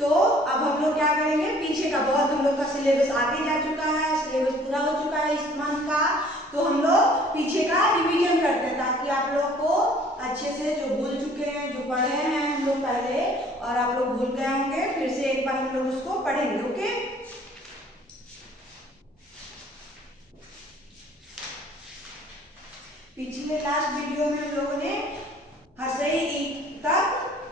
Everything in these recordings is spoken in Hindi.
तो अब हम लोग क्या करेंगे, पीछे का बहुत हम लोग का सिलेबस आगे जा चुका है, सिलेबस पूरा हो चुका है इस मंथ का, तो हम लोग पीछे का रिवीजन करते हैं ताकि आप लोग को अच्छे से जो भूल चुके हैं, जो पढ़े हैं हम लोग पहले और आप लोग भूल गए होंगे, फिर से एक बार हम लोग उसको पढ़ेंगे। ओके, पिछले लास्ट वीडियो में हम लोगों ने हर्षई ई तक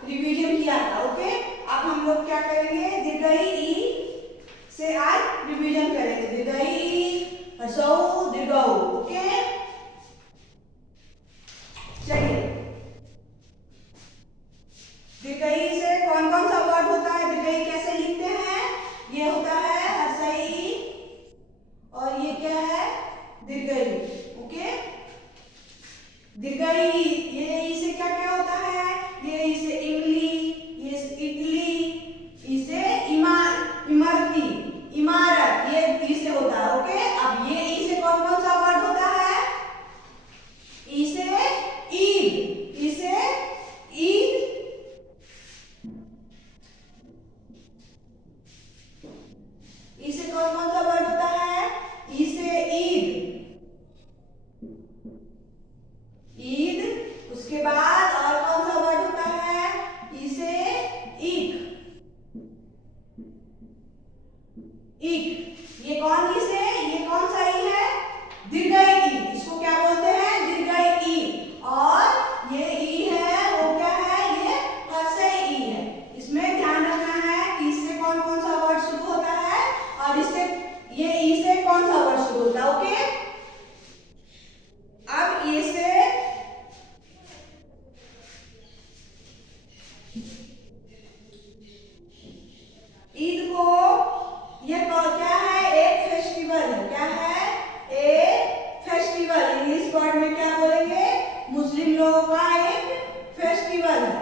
रिवीजन किया था। ओके, अब हम लोग क्या करेंगे, दीर्घई ई से आज रिवीजन करेंगे। दीर्घई ई, हर्षऊ, दीर्घऊ। ओके, चलिए, दीर्घई से कौन कौन सा वर्ड होता है, दीर्घई कैसे लिखते हैं, ये होता है हर्षई ई और ये क्या है, दीर्घई। ओके, दीर्घई ये इसे क्या क्या होता है, ये इसे इमली, ये इडली, इसे इमरती, इमारत, ये इसे होता है। ओके, अब ये इसे कौन कौन सा वर्ड होता है, इसे ईद, इसे ईद, इसे कौन कौन सा वर्ड होता है, इसे ईद, ईद। उसके बाद और कौन सा वर्ड होता है, इसे इक, इक। ये कौन इसे, ये कौन सा ई है, दीर्घई ई, इसको क्या बोलते हैं, दीर्घई ई। और ये ई है वो क्या है, ये हर्षई ई है। इसमें ध्यान रखना है कि इससे कौन कौन सा वर्ड शुरू होता है और इससे ये ई से कौन सा वर्ड शुरू होता है। ओके, अब ये से ईद को, ये क्या है, एक फेस्टिवल है, क्या है, एक फेस्टिवल। इंग्लिश वर्ड में क्या बोलेंगे, मुस्लिम लोगों का एक फेस्टिवल है,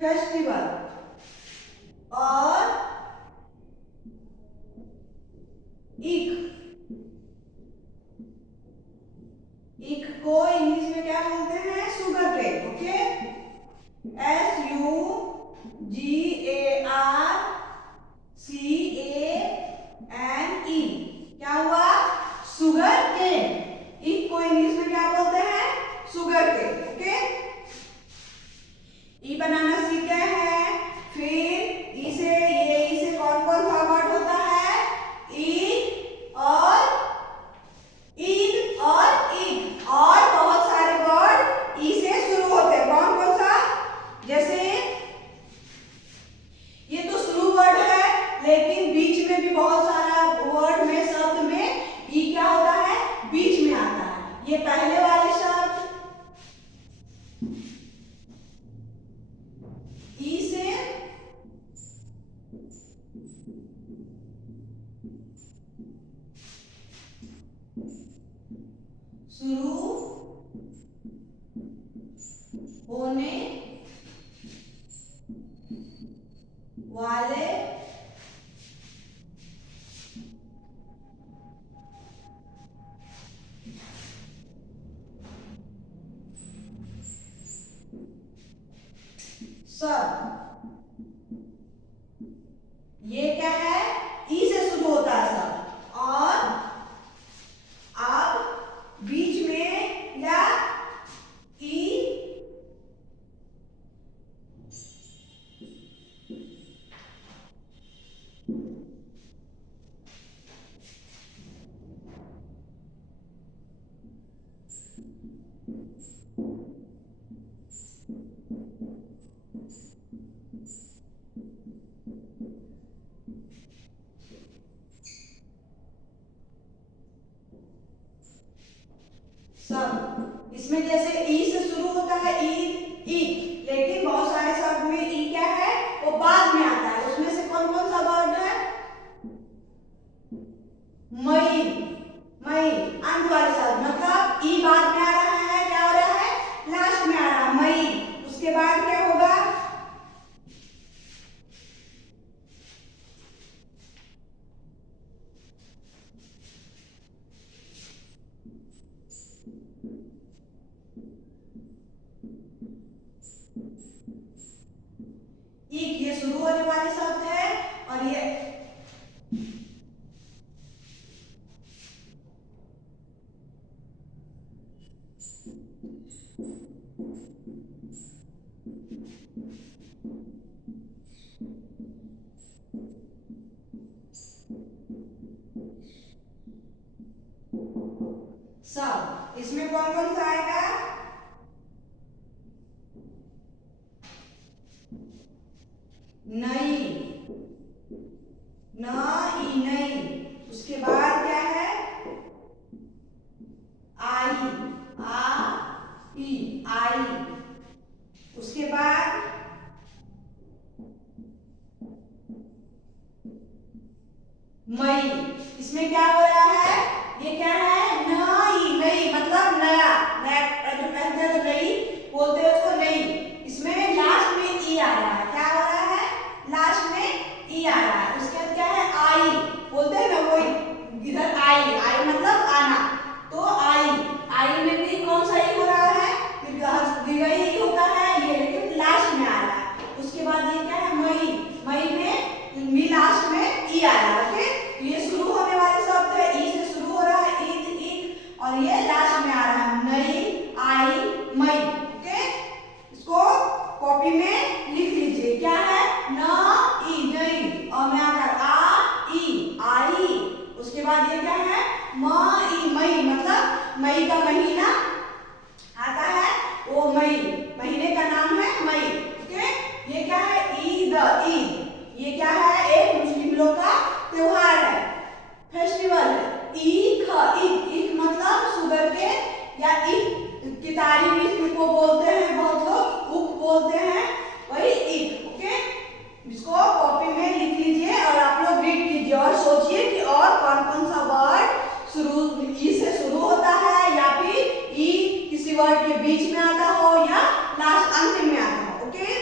फेस्टिवल। और इक, इक को इंग्लिश में क्या बोलते हैं, शुगर केन। ओके, SUGARCANE, क्या हुआ, शुगर केन। इक को इंग्लिश में क्या बोलते हैं, शुगर केन। ओके, ई बनाना सीख गए हैं। फिर इसे, ये इसे कौन कौन सा वर्ड होता है, ईद और ईद और ईद, और बहुत सारे वर्ड ई से शुरू होते हैं। कौन कौन सा, जैसे ये तो शुरू वर्ड है, लेकिन बीच में भी बहुत सारा वर्ड में, शब्द में ई क्या होता है, बीच में आता है। ये पहले वाले शब्द ई से शुरू होने वाले शब्द, ये क्या है, ई से शुरू होता है शब्द। और अब बीच में या ई, शब्द, इसमें जैसे ई से शुरू होता है, ईद, ईद, लेकिन बहुत सारे शब्द में ई क्या है, वो बाद में आता है। उसमें से कौन कौन सा वर्ड है, मई, मई, अंत वाले शब्द, मतलब ई बाद में आ रहा है, क्या हो रहा है, लास्ट में आ रहा है, मई। उसके बाद क्या होगा, इसमें कौन कौन सा आएगा? नई, नई, नई। उसके बाद क्या है? आई, आई। उसके बाद मई। इसमें क्या हो रहा है? ये क्या है? नई, नई मतलब नया, नया जो पहनते हैं तो नई बोलते हैं उसको, नई। इसमें लास्ट में ई आ रहा है। क्या हो रहा है? लास्ट में ई आ रहा है। उसके बाद क्या है? आई बोलते हैं ना, वो इधर आई, आई मतलब आना, तो आई, आई में भी कौन सा ई हो रहा है? दीर्घई ई होता है ये, लेकिन लास्ट में आ रहा है। उसके बाद ये क्या है? मई, मई में मी लास्ट में ई आ रहा है। ओके, ये शुरू होने वाले शब्द है, ई से शुरू हो रहा है, ईद, और ये लास्ट में आ रहा है, नई, आई, मई। ओके, इसको कॉपी में लिख लीजिए। क्या है? नई, नई, और में आकर आई। उसके बाद ये क्या है? मई, मई मतलब मई का महीना आता है, वो मई, महीने का नाम है मई। ओके, ये क्या है? ईद, ईद ये क्या है? एक मुस्लिम लोग का त्योहार है, फेस्टिवल है। ईख, ईख, ईख मतलब शुगर के या ईख की तारीफ इसको बोलते हैं, बहुत लोग उख बोलते हैं, वही ईख। ओके, इसको कॉपी में लिख लीजिए और आप लोग रीड कीजिए और सोचिए कि और कौन कौन सा वर्ड शुरू ई से शुरू होता है, या फिर ई किसी वर्ड के बीच में आता हो या लास्ट अंतिम में आता हो। ओके,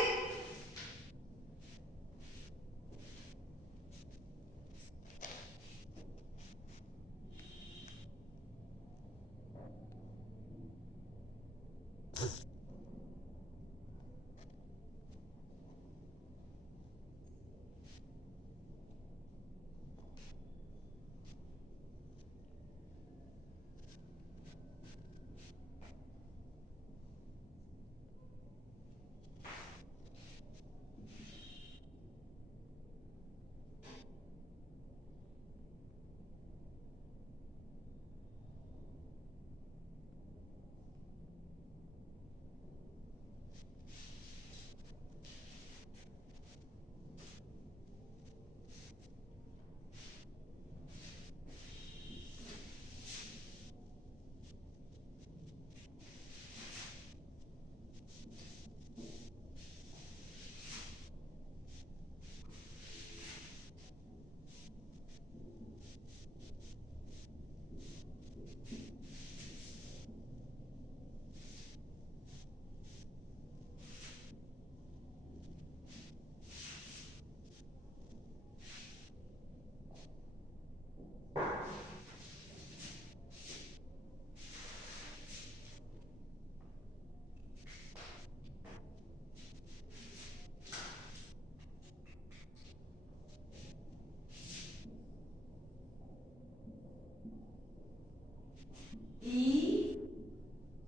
ई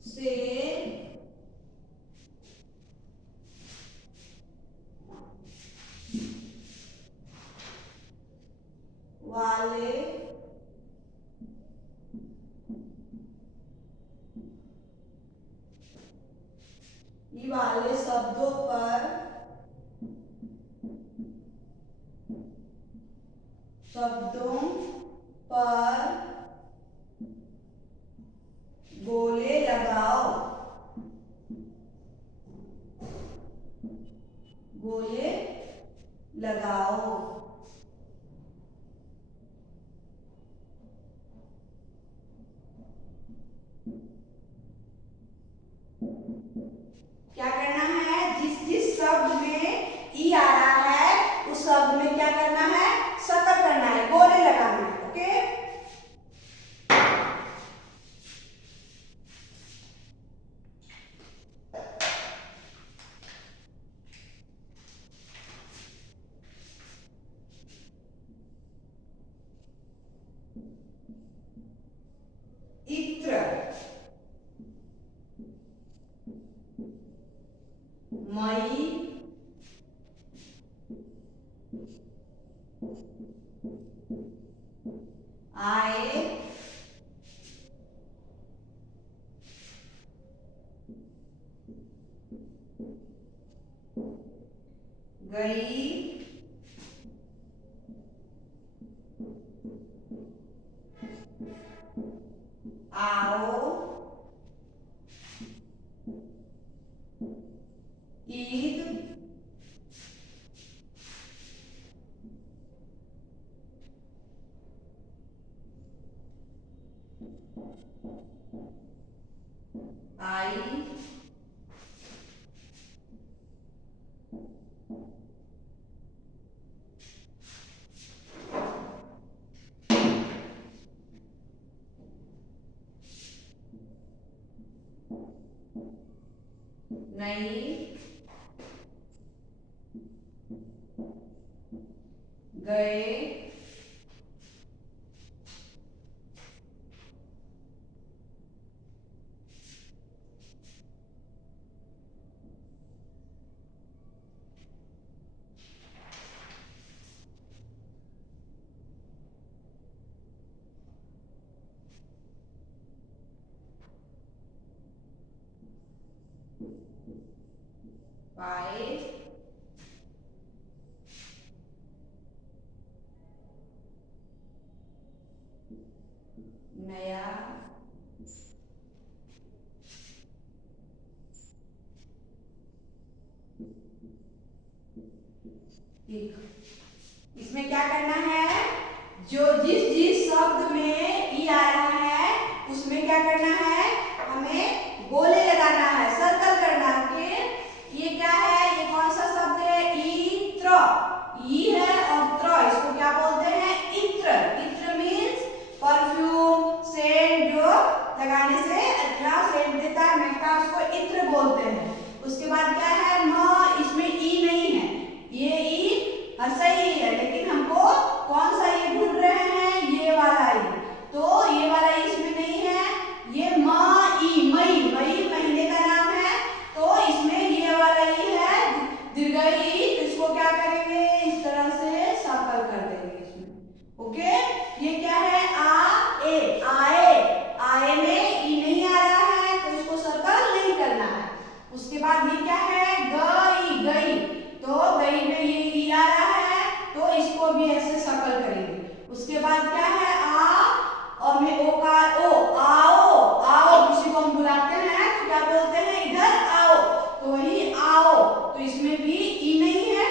से वाले ई वाले शब्दों पर बोले लगाओ, बोले लगाओ। क्या करना है? जिस जिस शब्द में ई आ रहा है उस शब्द में क्या करना है? सतर्क करना है, बोले लगाना है। ओके, इत्र, मई, आए, गई, आओ, ईद, आई, नहीं, गए, पाए, नया, ठीक। इसमें क्या करना है, जो जिस जिस शब्द में ई आ रहा है उसमें क्या करना है, हमें गोले लगाना है, सर्कल करना है। ओके, ये क्या है, ये कौन सा शब्द है, इत्र, ई है और त्र, इसको क्या बोलते हैं, इत्र। इत्र मीन्स परफ्यूम, सेंट, जो लगाने से अच्छा सेंट देता है, महकता, उसको इत्र बोलते हैं। उसके बाद क्या है, म, इसमें ई नहीं है, ये ई सही है, लेकिन हमको कौन सा ये ढूंढ रहे हैं, ये वाला ई, तो ये वाला ई इसमें नहीं है, ये मई, मई, मई महीने का नाम है, तो इसमें ये वाला ई है दीर्घई ई, तो इसको क्या करेंगे, इस तरह से सर्कल कर देंगे इसमें। ओके, ये क्या है, आ ए, आए, आए में ई नहीं आ रहा है तो इसको सर्कल नहीं करना है। उसके बाद ये क्या है, गई, गई, तो गई में ये ई आ रहा है तो इसको भी ऐसे सर्कल करेंगे। उसके बाद क्या है, आ और में ओ का ओ, आओ, आओ, किसी को हम बुलाते हैं तो क्या बोलते हैं, इधर आओ, तो वही आओ, तो इसमें भी ई नहीं है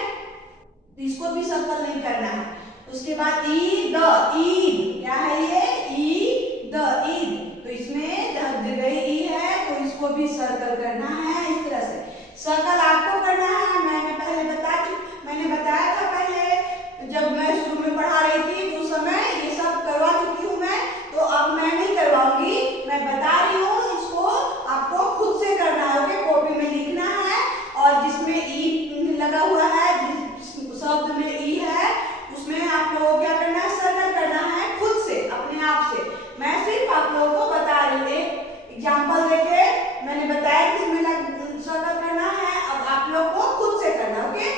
तो इसको भी सर्कल नहीं करना है। उसके बाद ईद, ईद क्या है, ये ईद, ईद, तो इसमें दीर्घई ई है तो इसको भी सर्कल करना है। इस तरह से सर्कल आपको करना है, मैंने बताया था पहले जब मैं शुरू में पढ़ा रही थी तो उस समय ये सब करवा चुकी हूँ मैं, तो अब मैं नहीं करवाऊंगी, मैं बता रही हूँ, इसको आपको खुद से करना है। ओके, कॉपी में लिखना है और जिसमें ई लगा हुआ है, जिस शब्द में ई है उसमें आप लोगों को क्या करना है, सर्कल करना है खुद से, अपने आप से। मैं सिर्फ आप लोगों को बता रही हूँ, एक एग्जाम्पल देके मैंने बताया कि इसमें सर्कल करना है, अब आप लोग को खुद से करना। ओके,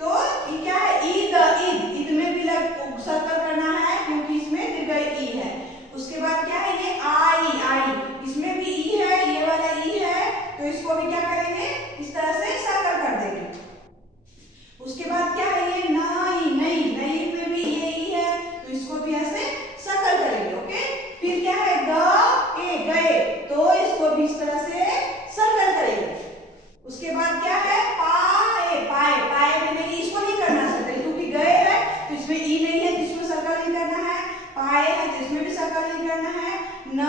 तो ये क्या है, ईद, ईद, ईद में भी सर्कल करना है क्योंकि इसमें दीर्घई ई है। उसके बाद क्या है, ये आई, आई, इसमें भी ई है, ये वाला ई है तो इसको भी क्या करेंगे, इस तरह से सर्कल कर देंगे। उसके बाद क्या है, ये नई, नई, नई में भी ये ई है तो इसको भी ऐसे सर्कल करेंगे। ओके, फिर क्या है, गए, गए, तो इसको भी इस तरह से सर्कल करेंगे। उसके बाद क्या है, पाए, पाए, पाए में नहीं, इसको नहीं करना सर्कल क्योंकि गए है तो इसमें ई नहीं है तो इसमें सर्कल नहीं करना है, पाए है तो इसमें भी सर्कल नहीं करना है, न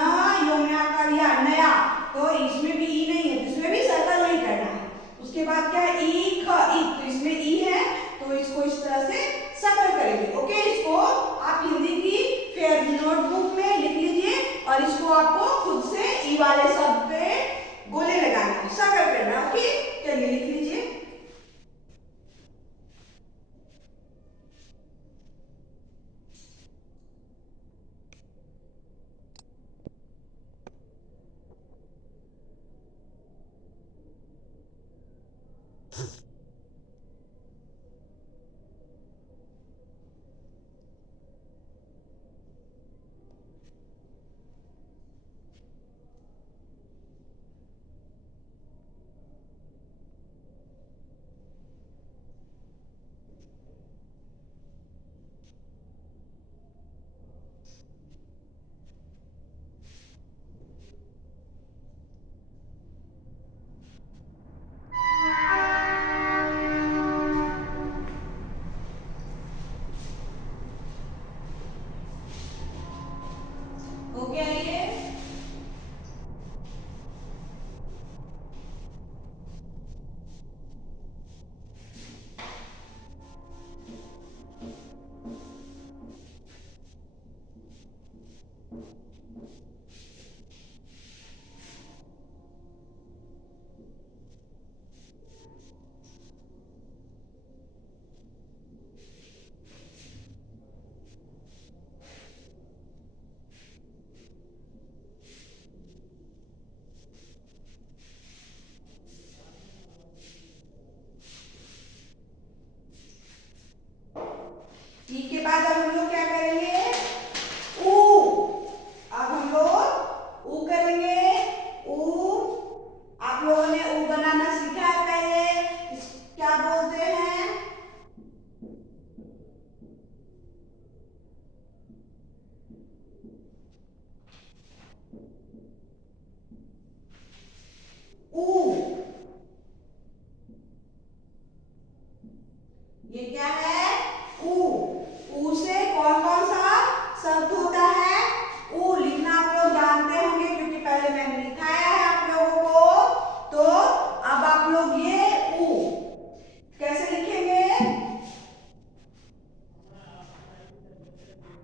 यो में आकर या नया, तो इसमें भी ई नहीं है तो इसमें भी सर्कल नहीं करना है। उसके बाद क्या है, ईख, ईख, तो इसमें ई है तो इसको इस तरह से सर्कल करेंगे। ओके, इसको आप हिंदी की फेयर नोटबुक में लिख लीजिए और इसको आपको खुद से ई वाले शब्द पे गोले लगाना है, सर्कल करना। ओके, चलिए लिख लीजिए। ये क्या है? ऊ। ऊ से कौन कौन सा शब्द होता है? ऊ लिखना आप लोग जानते होंगे क्योंकि पहले मैंने लिखाया है आप लोगों को। तो अब आप लोग ये ऊ कैसे लिखेंगे?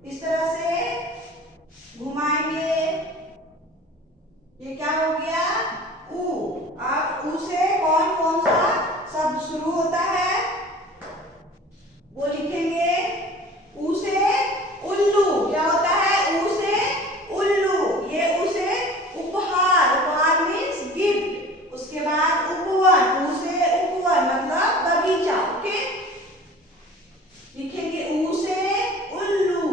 इस तरह से घुमाएंगे। ये क्या हो गया? ऊ। अब ऊ से कौन कौन सा शब्द शुरू होता है वो लिखेंगे। ऊ से उल्लू। क्या होता है? ऊ से उल्लू। ये ऊ से उपहार। उपहार मीन्स गिफ्ट। उसके बाद उपवन। ऊ से उपवन मतलब बगीचा। ओके, लिखेंगे ऊ से उल्लू।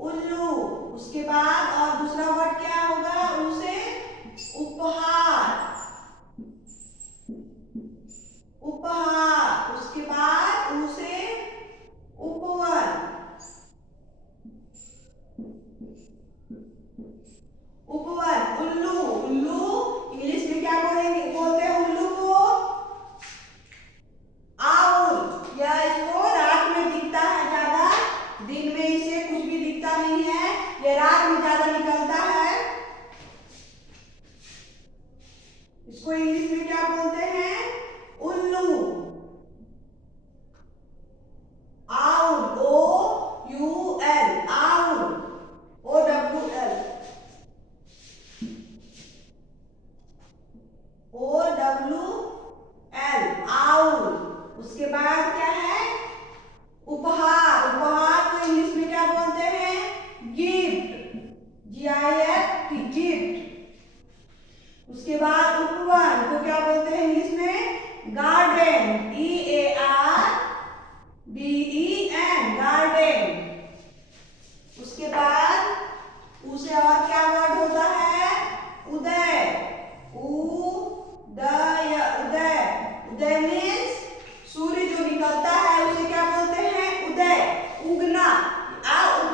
उल्लू। उसके बाद और दूसरा वर्ड क्या होगा? ऊ से उपहार। उपहार। उसके बाद ऊ से उपवन। उपवन। उल्लू। उल्लू इंग्लिश में क्या बोलेंगे? बोलते हैं उल्लू को आउल। यह इसको रात में दिखता है ज्यादा, दिन में इसे कुछ भी दिखता नहीं है। ये रात में ज्यादा निकलता है। इसको इंग्लिश में क्या बोलते हैं? उल्लू। Owl. O U L. Owl. O W L. O W L. Owl. उसके बाद क्या है? उपहार। उपहार को इंग्लिश में क्या बोलते हैं? गिफ्ट। GIFT। गिफ्ट। उसके बाद उपवन को क्या बोलते हैं इंग्लिश में? गार्डन। EARDEN। गार्डन। उसके बाद उसे और क्या वर्ड होता है? उदय। उदय। उदय। उदय मीन्स सूर्य जो निकलता है उसे क्या बोलते हैं? उदय। उगना।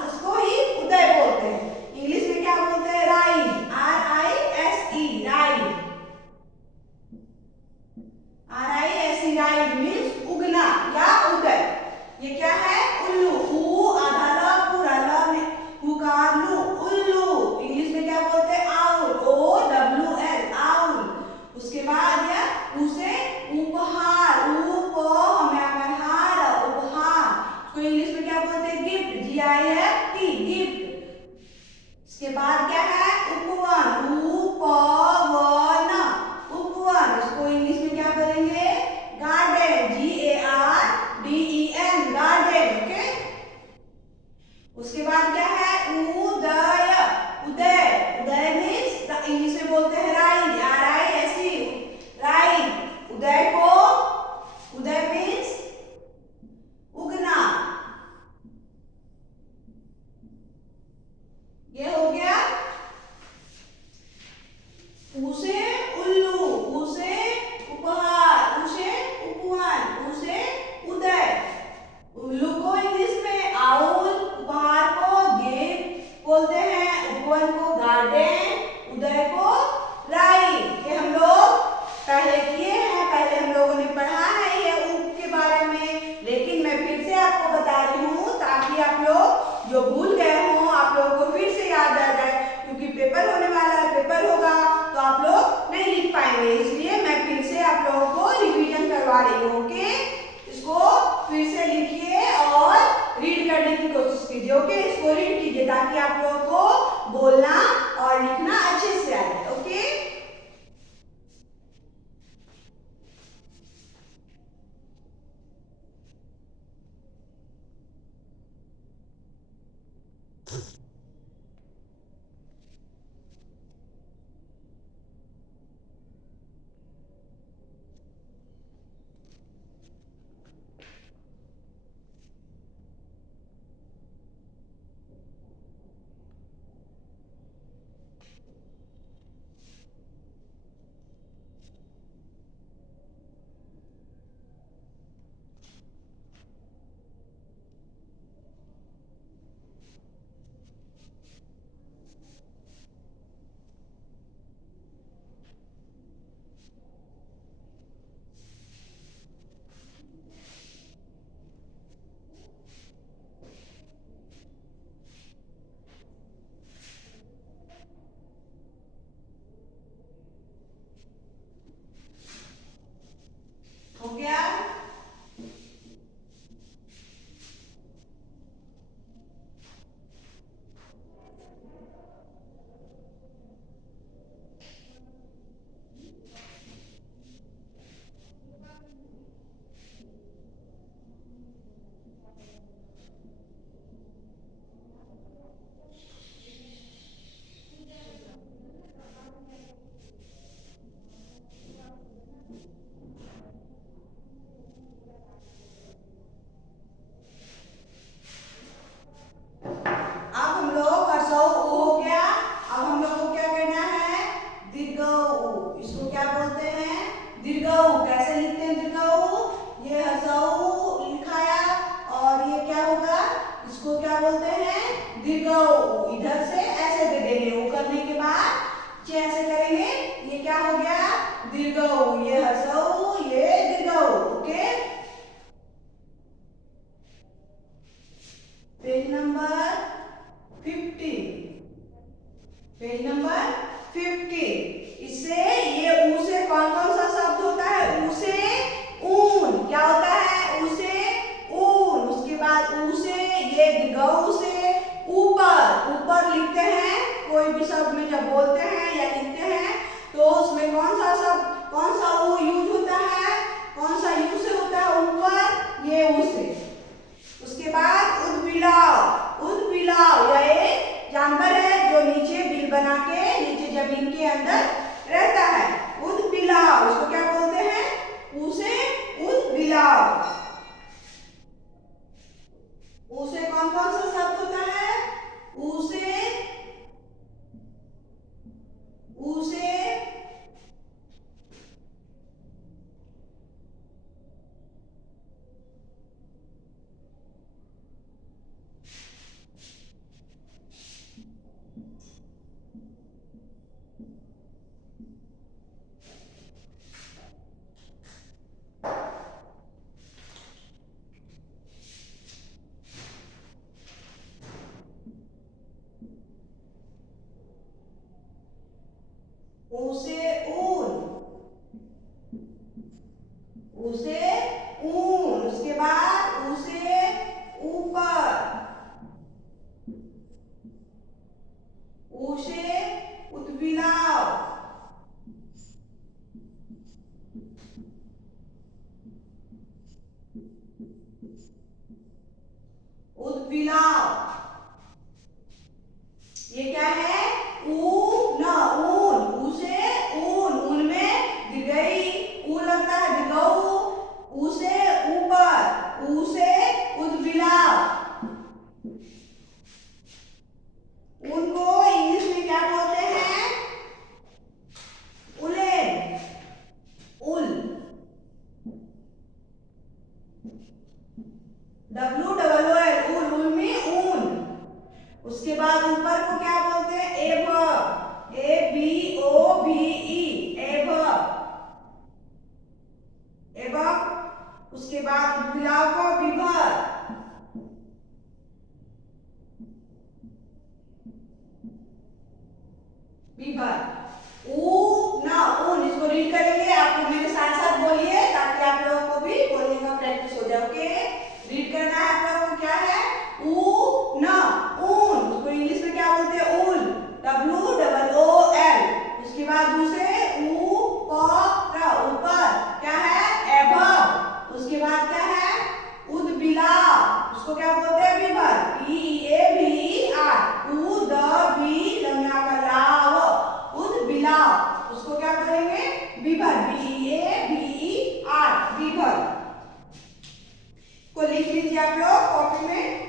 उसको ही उदय बोलते हैं। इंग्लिश में क्या बोलते हैं? Rise. RISE। Rise. RISE। Rise means उगना या उदय। ये क्या है? उल्लू। ऊ आधा ल पूरा ल में हुकार लू। उल्लू। इंग्लिश में क्या बोलते हैं? आउल। OWL। आउल। उसके बाद या उसे उपहार। उप हमें हार। उपहार को इंग्लिश में क्या बोलते हैं? गिफ्ट। GIFT। गिफ्ट। इसके बाद क्या है? उपवन। उपवन। उपवन। इसको इंग्लिश में क्या बोलेंगे? गार्डन। GARDEN। गार्डन। ओके, उसके बाद क्या है? उदय। उदय। उदय मीन्स इंग्लिश में बोलते हैं राइज। RISE। राइज। उदय को उदय मीन्स उगना। ये हो गया ऊ से उल्लू। ऊ से उपहार। ऊ से उपवन। ऊ से उदय। उल्लू को इंग्लिश में आउल। उपहार को गिफ्ट बोलते हैं। उपवन को गार्डन। उदय को राइज। ये हम लोग पहले किए हैं। पहले हम लोगों ने पढ़ा है ये ऊ के बारे में, लेकिन मैं फिर से आपको बता रही हूँ ताकि आप लोग जो भूल गए हों आप लोगों को फिर से याद आ जाए, क्योंकि पेपर होने वाला है। पेपर होगा तो आप लोग नहीं लिख पाएंगे, इसलिए मैं फिर से आप लोगों को रिवीजन करवा रही हूँ। ओके, इसको फिर से लिखिए और रीड करने की कोशिश कीजिए। ओके, इसको रीड कीजिए ताकि आप लोगों को बोलना और पेज नंबर 50। इससे ये ऊ से कौन कौन सा शब्द होता है? ऊ से ऊन। क्या होता है? ऊ से ऊन। उसके बाद ऊ से ये गऊ से ऊपर। ऊपर लिखते हैं कोई भी शब्द में जब बोलते हैं या लिखते हैं तो उसमें कौन सा शब्द, कौन सा ऊ यूज होता है? कौन सा यू से होता है ऊपर? ये ऊ से। उसके बाद उदबिलाव। उदबिलाव यह एक जानवर है जो नीचे बिल बना के नीचे जमीन के अंदर रहता है। उदबिलाव उसको क्या बोलते हैं? ऊ से उदबिलाव। ऊ से कौन कौन सा शब्द होता है? ऊ से ऊ से ऊ से ऊन। ऊ से ऊन। उसके बाद ऊ से ऊपर। ऊ से उदबिलाव। उदबिलाव ये क्या है? ऊन। ऊन। ऊ से ऊन। ऊन में दिगई ऊ लगता है, दिगऊ। ऊ से ऊपर। ऊ से उदबिलाव। ऊन को इंग्लिश में क्या बोलते हैं? उलेन। उल। WOOL। उल। उल में ऊन। उसके बाद ऊपर को क्या बोलते हैं? एवर्ब। ABOBE। एवर्ब। एवर्ब। उसके बाद उदबिलाव को विभर। विभर। ऊ ना ऊन। इसको रीड करेंगे, आप मेरे साथ साथ बोलिए ताकि आप लोगों को भी बोलने का प्रैक्टिस हो जाए। ओके, रीड करना है आप लोगों को। क्या है? ऊ ना ऊन। उसको इंग्लिश में क्या बोलते हैं? उल। WOOL। उसके बाद दूसरे ऊपर। ऊपर क्या है? एवर्ब। उसके बाद क्या है? उदबिलाव। उसको क्या बोलते हैं? विभर। PEAVER। उदबिलाव। उदबिलाव उसको क्या बोलेंगे? विभर। BEAVER। विभर को लिख लीजिए आप लोग कॉपी में।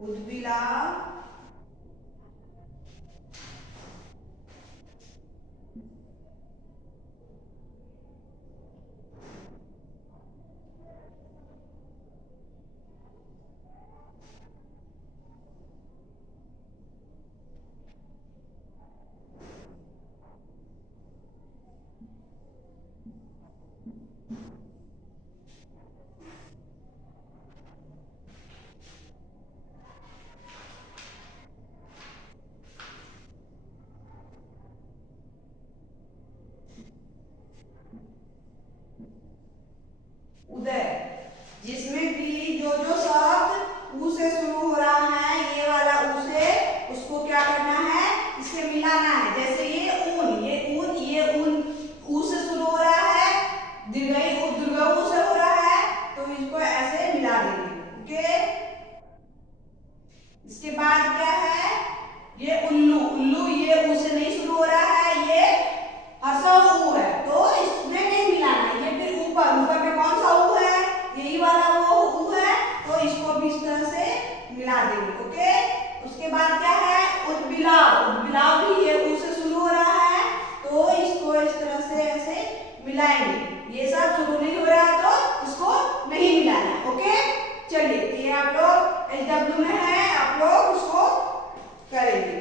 उद्बिला उदय, जिसमें भी जो जो शब्द ऊ से शुरू हो रहा है, ये वाला ऊ से, उसको क्या करना है, इससे मिलाना है। जैसे ये ऊन, ये ऊन ऊ से शुरू हो रहा है, दीर्घई ऊ से हो रहा है, तो इसको ऐसे मिला देंगे। ओके, इसके बाद क्या है, ये उल्लू, ये ऊ से नहीं शुरू हो रहा है, ये हर्षव ऊ है, तो इसमें नहीं मिलाना है। ये फिर ऊपर में कौन सा ऊ है, यही वाला वो ऊ है, तो इसको भी इस तरह से मिला देंगे। ओके, उसके बाद क्या है, उद्बिलाव भी ये ऊ से शुरू हो रहा है, तो इसको इस तरह से ऐसे मिलाएंगे। ये सब शुरू नहीं हो रहा है तो इसको नहीं मिलाना है। ओके, चलिए, ये आप लोग SW में है, आप लोग उसको करेंगे।